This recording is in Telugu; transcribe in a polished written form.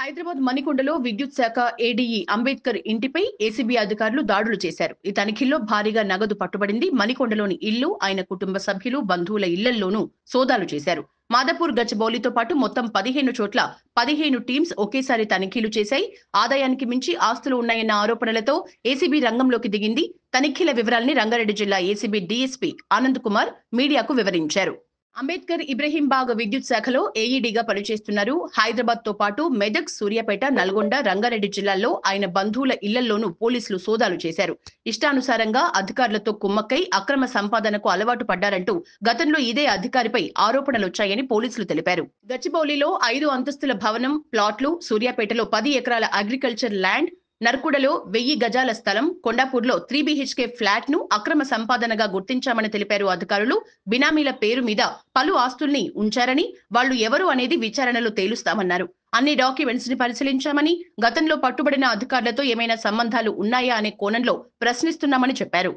హైదరాబాద్ మణికొండలో విద్యుత్ శాఖ ఏడీఈ అంబేద్కర్ ఇంటిపై ఏసీబీ అధికారులు దాడులు చేశారు. ఈ తనిఖీల్లో భారీగా నగదు పట్టుబడింది. మణికొండలోని ఇల్లు, ఆయన కుటుంబ సభ్యులు, బంధువుల ఇళ్లల్లోనూ సోదాలు చేశారు. మాదాపూర్, గచ్చిబౌలితో పాటు మొత్తం 15 చోట్ల 15 టీమ్స్ ఒకేసారి తనిఖీలు చేశాయి. ఆదాయానికి మించి ఆస్తులు ఉన్నాయన్న ఆరోపణలతో ఏసీబీ రంగంలోకి దిగింది. తనిఖీల వివరాల్ని రంగారెడ్డి జిల్లా ఏసీబీ డీఎస్పీ ఆనంద్ కుమార్ మీడియాకు వివరించారు. అంబేద్కర్ ఇబ్రహీంబాగ్ విద్యుత్ శాఖలో ఏఈడీగా పనిచేస్తున్నారు. హైదరాబాద్ తో పాటు మెదక్, సూర్యాపేట, నల్గొండ, రంగారెడ్డి జిల్లాల్లో ఆయన బంధువుల ఇళ్లల్లోనూ పోలీసులు సోదాలు చేశారు. ఇష్టానుసారంగా అధికారులతో కుమ్మక్కై అక్రమ సంపాదనకు అలవాటు పడ్డారంటూ గతంలో ఇదే అధికారిపై ఆరోపణలొచ్చాయని పోలీసులు తెలిపారు. గచ్చిబౌలిలో 5 అంతస్తుల భవనం, ప్లాట్లు, సూర్యాపేటలో 10 ఎకరాల అగ్రికల్చర్ ల్యాండ్, నర్కుడలో 1000 గజాల స్థలం, కొండాపూర్లో 3 BHK ఫ్లాట్ ను అక్రమ సంపాదనగా గుర్తించామని తెలిపారు అధికారులు. బినామీల పేరు మీద పలు ఆస్తుల్ని ఉంచారని, వాళ్లు ఎవరు అనేది విచారణలో తేలుస్తామన్నారు. అన్ని డాక్యుమెంట్స్ ని పరిశీలించామని, గతంలో పట్టుబడిన అధికారులతో ఏమైనా సంబంధాలు ఉన్నాయా అనే కోణంలో ప్రశ్నిస్తున్నామని చెప్పారు.